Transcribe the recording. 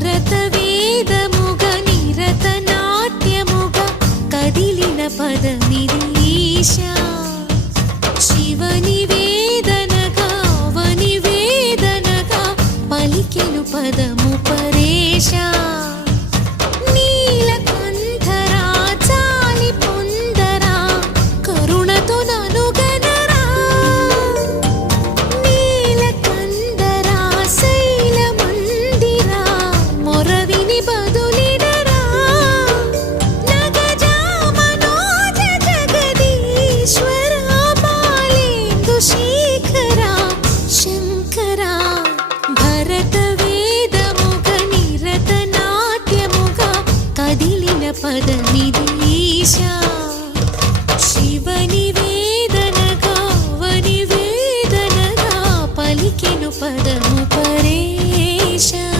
భరత వేదముగ నిరత నాట్యముగ కదిలిన పదమిది ఈశా శివని వేదనగా అవని వేదనగా పలికెను పదము పరేశా